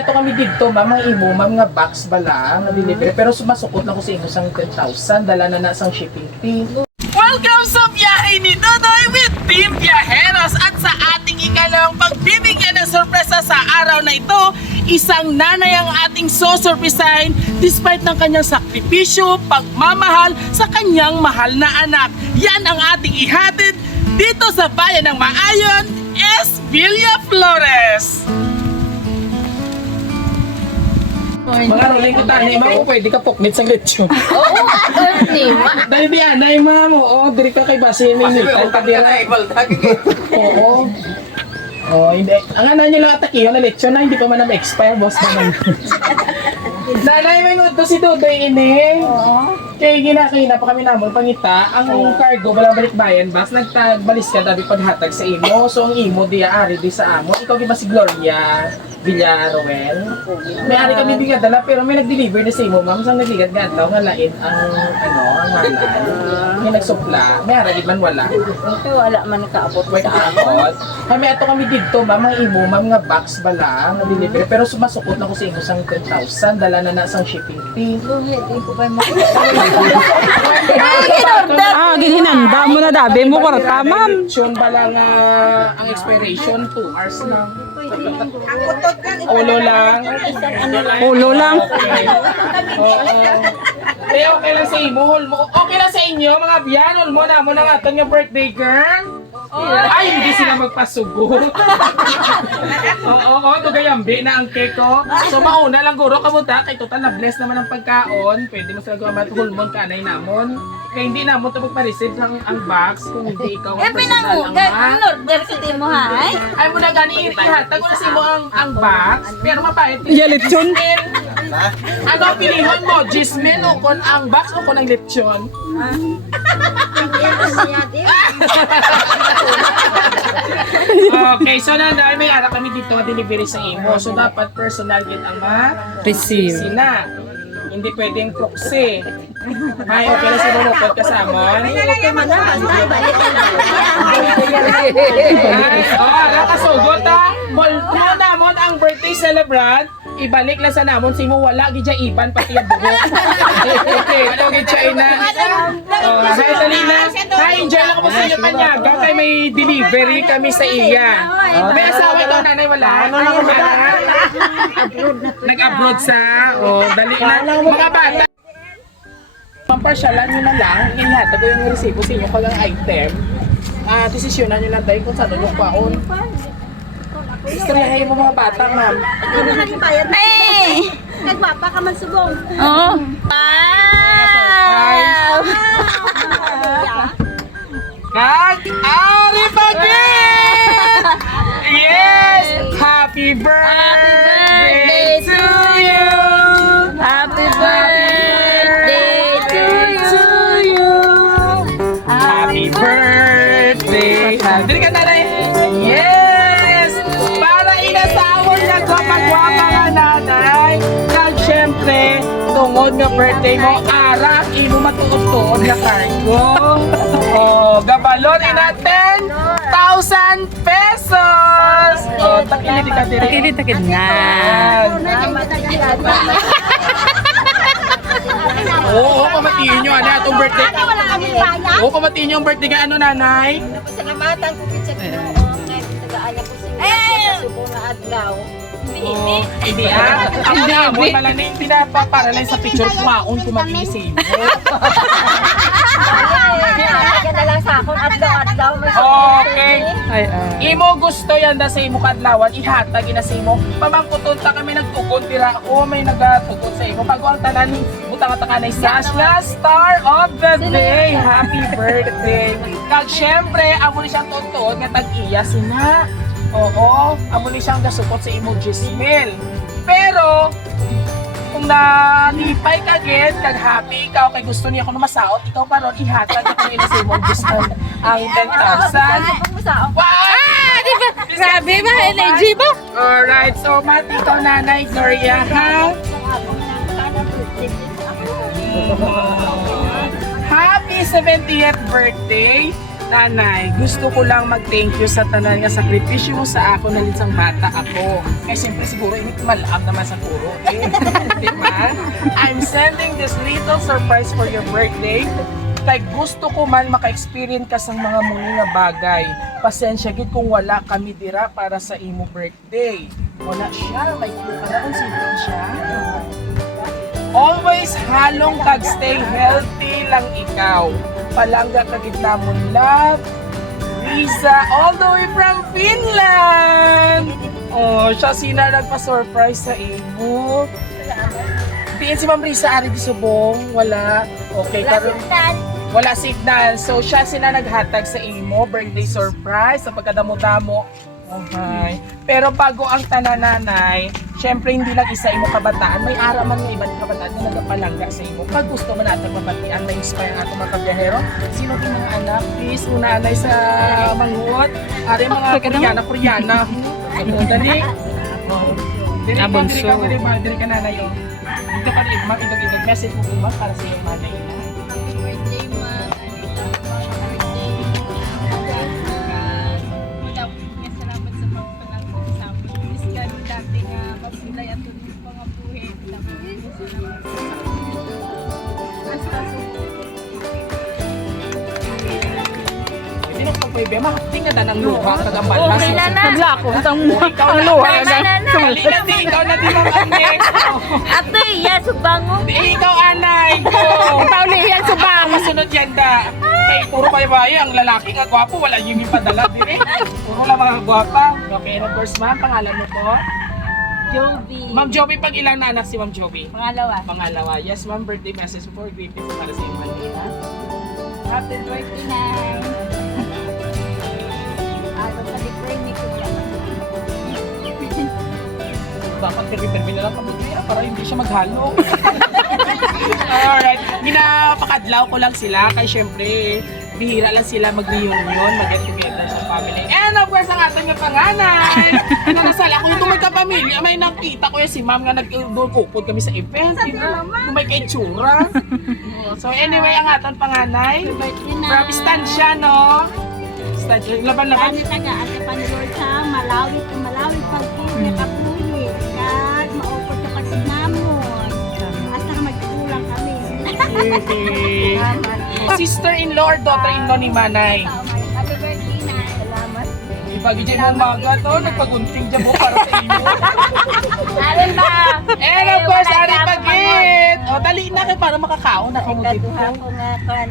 ato kami dito, ma'am, ang imo, ma'am, nga box bala, nga delivery. Pero sumasukot na ko sa inyo sang 10,000, dala na sang shipping fee. Welcome sa biyahe ni Dodoy with Team Viajeros at sa ating ikalawang pagbibigyan ng sorpresa sa araw na ito, isang nanay ang ating sosurpresahin despite ng kanyang sakripisyo, pagmamahal sa kanyang mahal na anak. Yan ang ating ihatid dito sa bayan ng Maayon, S. Villaflores. Mga rolling ko tayo, ima ko pwede ka puknit sa lechon. Oo, ni ma. Dahil di anay ma mo, diri ka kay Basin ni Nital kadira. Oo. Oh, hindi. Ang ano nyo lang atakiyo na lechon na hindi pa man na-expire, boss naman. Nanay, may nudo si Dodoy ini. Oo. Kaya ginakina pa kami namon pangita. Ang cargo, wala balik bayan, bas nagtagbalis ka dabi paghatag sa imo. So ang imo, di ari di sa amo. Ikaw di ba si Gloria Villaroel? May ari kami bigyan dala, pero may nag-deliver na sa imo, ma'am. Sang nagigad daw nga lain ang ang halal. May nagsupla. May ari di man wala. Ito wala man kaabot Wait, sa ako. kami ato kami dito, ma'am, ang imo, ma'am, nga box bala, nga delivery. Pero sumasukot na ko sa imo sang 10,000, dala na sang shipping fee. Hindi ko pa mo. Ginhinanda mo na dabi mo kwarta, ma'am. Lechon bala nga ang expiration 2 hours lang. Ulo lang. Ulo lang. Okay. Okay lang sa imo, okay lang sa inyo, mga biyan, mo na nga ito yung birthday girl. Ay, hindi sila magpasugot. Oo, tugayambi na ang cake ko. So mauna lang guro kamunta, kay total na bless naman ang pagkaon. Pwede mo sila gawa hulmon kanay namon. Kaya hindi namon ito magpa-receive ang box kung hindi ikaw ang personal ang ma. Order ka din mo hay. Ay mo na gani ihatag ko na sa imo ang box, pero mapait. Ya, lechon. Ano ang pilihon mo? Gismin o kon ang box o kon ang lechon? Okay, so nanay, may ara kami dito na delivery sa imo. So dapat personal yun ang Receive. sina. Hindi pwedeng proxy. May okay na si Monopod kasamon. Okay man na. Balik ka na. Ara kasugot ha. Multo namon ang birthday celebrant. Ibalik lang sa namon si mo wala gidya iban pati ang buhok. Okay, ito gidya ina. Hi Talina. Hi, enjoy lang ko sa inyo panyaga kay may delivery kami sa iya. May asawa ito nanay wala. Nag-abroad sa dali na mga bata. Pamparsyalan nyo na lang, ihatag ko yung resibo sa inyo kagang item. Desisyonan nyo lang tayo kung saan yung paon. Istoryahin mo mga bata, ma'am. Ay! Nagpapa ka man subong. Oo. Wow! Ari Pagin! Yes! Happy birthday to you! Happy birthday to you! Happy birthday! Dili ka na rin! Yes! Para inasawon na gwapa-gwapa nga nanay! Kag syempre, tungod nga birthday mo, ara, imo matuod-tuod na cargo. Gabalon na 10,000 pesos! Takilid ka diri. Takilid nga. Oo, pamatiin nyo, ano, itong birthday. Wala kami baya. Oo, pamatiin nyo ang birthday ka, ano, nanay? Salamatan ko kitsa ko. Ngayon, tagaan ako sa subong na adlaw. Hindi Ang damon pala na yung pinapapara lang sa picture, kumaon kumagising. Kaya na lang sa akong adlaw-adlaw. Okay. Ay, Imo gusto yan da sa imo kadlawan, ihatag ina sa imo. Pamangkuton ta kami nagtukod tira ako, may nagatugon sa imo. Pag ang tanan butang takanay Sashla Star of the Day. Happy birthday. Kag syempre, amo ni siyang tutuod nga tag-iya sina. Oo, amo ni siyang gasupot sa imo Gismil. Pero kung nalipay ka agad, kag happy ikaw, kay gusto niya ako na masaot, ikaw pa ron, ihatag ako nila sa imo Gismil ang 10,000. Wow! grabe ba? Energy ba? Alright, so mati ikaw nanay Gloria, ha? Happy 70th birthday! Nanay, gusto ko lang mag-thank you sa tanan nga sakripisyo mo sa ako na linsang bata ako. Kaya siyempre siguro ini malaam naman sa puro. Eh. Diba? I'm sending this little surprise for your birthday. Kay gusto ko man maka-experience ka sa mga muli nga bagay. Pasensya gid kung wala kami dira para sa imo birthday. Wala siya, may para kung sino siya. Always halong kag stay healthy lang ikaw. Palangga ka gitna mo love. Lisa all the way from Finland. Oh, siya sina nagpa-surprise sa imo. Tiin si Ma'am Risa ari di subong, wala. Okay, karon wala signal. So siya sina naghatag sa imo birthday surprise sa pagkadamo-damo. Okay. Pero bago ang tanananay, syempre hindi lang isa imo kabataan, may araman nga ibang kabataan na nagapalangga sa imo. Pag gusto mo natin mabatian, ma-inspire ang ating mga kabiyahero. Sino din mga anak? Please, unanay sa manguot. Ari mga Koreana. Dali. Oh. Dili ka nanay. Oh. Dito ka rin, mag-idog-idog. Message mo ba para sa iyong nanay? Birthday ma, Anita. Birthday. Salamat sa pagpalangkot sa amin. Miss God, dati nga masilay at tuloy mga buhay. Salamat sa basta Hindi nung pagpaibe, mahapting nga ng luha, kagambal. Okay na na. Naglakot ang Ikaw ang na, luha. Dali na di, ikaw na di mga next. Ate, yes, bango. Ikaw anay ko. Pauli yan subang. Masunod yan da. Kay puro bayo ang lalaki nga gwapo, wala yung ipadala din eh. Puro lang mga gwapa. Okay, and of course ma'am, pangalan mo po? Joby. Ma'am Joby, pag ilang na anak si Ma'am Joby? Pangalawa. Pangalawa. Yes ma'am, birthday message for greetings para sa iyong Manila. Happy birthday na. Ako sa libre ni Kuya. Dapat permi-permi na lang kabutya para hindi siya maghalo. Alright, ginapakadlaw ko lang sila kay syempre bihira lang sila mag-reunion, mag-get together sa family. And of course, ang ating nga panganay, na nasala ko itong magkapamilya, may nakita ko yan si ma'am nga nag-doon kami sa event. Kung may kay tsura. So anyway, ang ating panganay, from Estancia, no? Estancia, laban-laban. Ano taga at panulor sa malawit na malawit pag-ibig kapuhi. Kag maupot ka pag sinamon. Hasta ka magkulang kami. Sister-in-law or daughter-in-law ni Manay. Happy birthday na. Salamat. Ipagigay mo umaga to, nagpagunting dyan mo para sa inyo. Alin ba? And of course, Ari Pagit! O, dali na kayo para makakaon na kayo dito. Kaduha ko nga kan.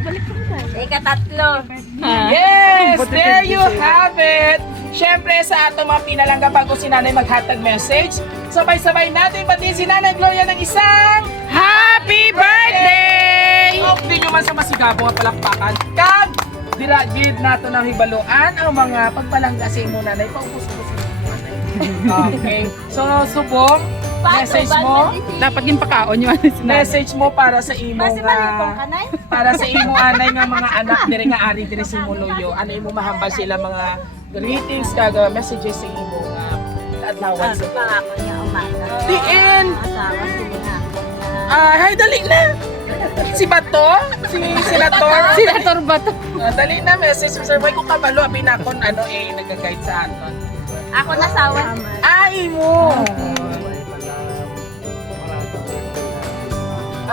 Ikatatlo. Yes! There you have it! Siyempre sa ato mga pinalangga bago si Nanay maghatag message, sabay-sabay natin pati si Nanay Gloria ng isang Happy Birthday! O, hindi nyo man sa masigabo nga palakpakan. Kag, diragid nato ng hibaluan ang mga pagpalangga sa imo Nanay. Paupos-upos Okay. So, subong, message mo. Dapat yung pakaon yun. Message mo para sa imo Kasi malipong nga kanay. para sa imo anay nga mga anak dire nga ari dire sa imo loyo. Ano imo mahambal sila mga greetings kaga messages sa imo nga adlawan sa Pa ako niya umaga. Diin. Asawa sila nga. Hay dali na. Si Bato, si Senator. Senator ba to? Dali na message mo sir. May ko kabalo abi na kon ano nagga-guide sa aton. Ako nasawa. Ay mo.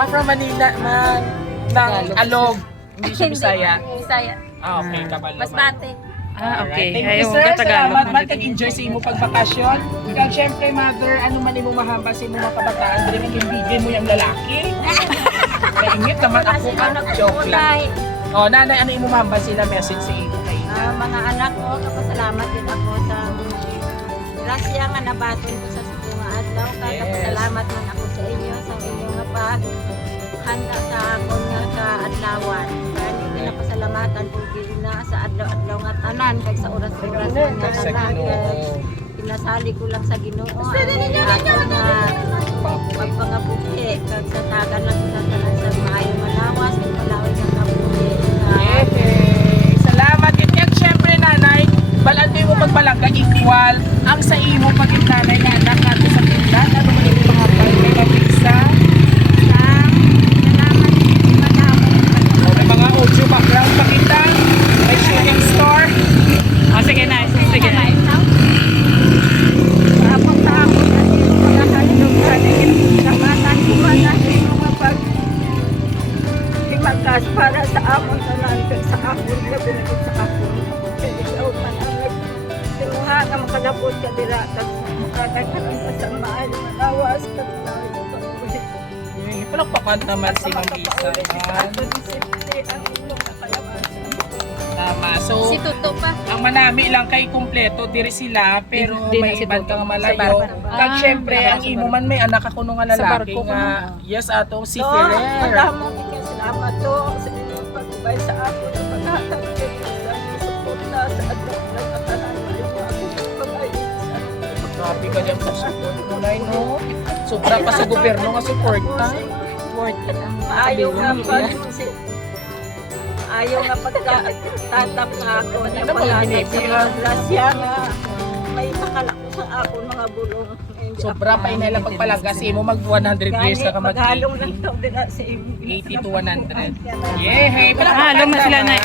From Manila man ng Alog. Hindi siya Bisaya. Bisaya. Okay, kabalo. Mas bate. Okay. Thank Ayaw, you, sir. Tagalog. Salamat man. Kag-enjoy sa imo pagbakasyon. Kag syempre, mother, ano man imo mahamba sa imo mga kabataan, dili man gimbigin mo yung lalaki. Kaingit naman ako ka. Joke lang. O, nanay, ano imo mahamba sila message sa imo kay Mga anak ko, kapasalamat din ako sa grasya nga nabaton ko sa mga adlaw. Yes. Kapasalamat man ako sa inyo, sa inyo nga paghanda sa akon nga kaadlawan. Kaya hindi napasalamatan ko na sa adlaw-adlaw nga tanan, kag sa oras-oras nga sa tanan. Ginoo. Kaya pinasali ko lang sa Ginoo. Ako nga pagpangabuhi, kag sa tagan lang ko sa tanan sa maayo malawas, kag malaway nga kabuhi. Yay! Salamat. At syempre, nanay, balantoy mo pagbalangga equal ang sa imo pagkinanay nga anak natin sa Finland. Ano man yung mga kay Mabisa? May mga audio background pakita. May shooting nagkaroon ka sa maayo malawas ka tayo pag-uwi. Palakpakan naman si Ma'am Lisa. Ito ni Sipte ang inyong nakalabasan. Tama. So, Si Tuto pa. ang manami lang kay kumpleto diri sila pero Di na may si iban Tuto. kang Sa malayo. barko. Kag syempre ang imo man may anak ako nung lalaki barko ko nga yes atong si So, Ferrer. maraming ikasalamat to sa inyong pag-ubay sa ako sa pagkakapit sa suporta sa adlaw ng katanan ng aking pag-ayos. Grabe ka diyan sa support mo na no. Sobra pa sa gobyerno nga suporta. Ayaw nga ayaw nga pagkatatap nga ako na Ano ba pangalan binibigay? sa mga grasya nga may nakalako sa ako mga bulong. Sobra pa inala pagpalaga si mo mag 100 years na ka mag maghalong lang daw din sa 80 to 100. Yehey! Halong na sila, Nay.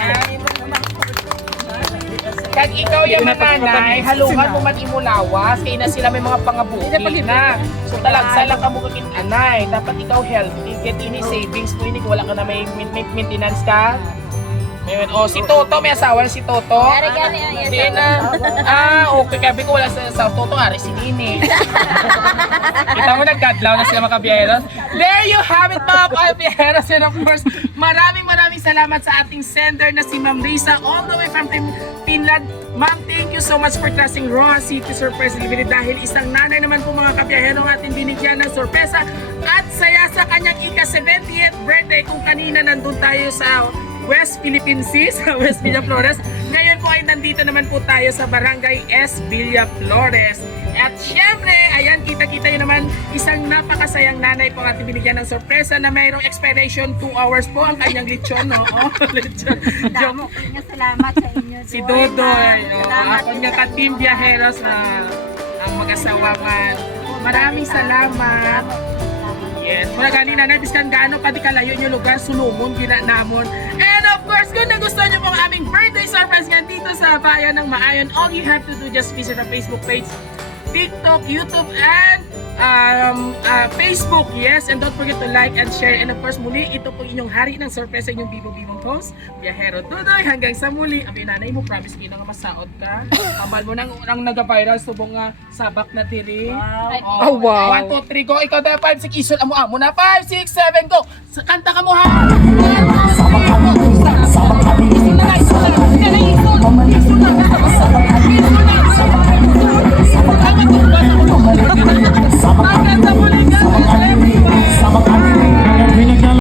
Kag ikaw yung mananay, halungan mo man imulawas, kaya na sila may mga pangabuki na. So talagsa lang ka mo kakin anay. Dapat ikaw healthy, get ini savings mo, ini wala ka na may maintenance ka. Ngayon, oh, si Toto, may asawa na si Toto. Hindi na. Okay, kabi ko wala sa Toto, ari si Nini. Kita mo, nagkadlaw na sila mga kabiyeros. There you have it, mga kabiyeros. And of course, maraming salamat sa ating sender na si Ma'am Risa all the way from Finland. Ma'am, thank you so much for trusting Roa City Surprise Delivery dahil isang nanay naman po mga kabiyahero ating binigyan ng sorpresa at saya sa kanyang ika-70th birthday kung kanina nandun tayo sa West Philippine Sea, sa West Villa Flores. Ngayon po ay nandito naman po tayo sa Barangay S. Villa Flores. At syempre, ayan, kita-kita nyo naman, isang napakasayang nanay po ang ating binigyan ng sorpresa na mayroong expiration 2 hours po ang kanyang lechon, no? Oh, lechon. Damo ko nga salamat sa inyo. Si Dodoy, ako nga ka-team biyaheros na ang mag-asawa man. Maraming salamat. Yes, mula ganina na biskan gaano pati kalayo nyo lugar, sulumon, ginanamon. And of course, kung nagustuhan nyo po ang aming birthday surprise nga dito sa bayan ng Maayon, all you have to do just visit our Facebook page, TikTok, YouTube, and Facebook. Yes, and don't forget to like and share. And of course, muli, ito po inyong hari ng surprise sa inyong Bibo-Bibong host, Biyahero Tudoy. Hanggang sa muli, ang nanay mo, promise ko na nga masaot ka. Amal mo nang nag-viral, subong nga sabak na tiri. Oh, wow. 1, 2, 3, go. Ikaw na 5, 6, isol amo na 5, 6, 7, go. Kanta ka mo ha.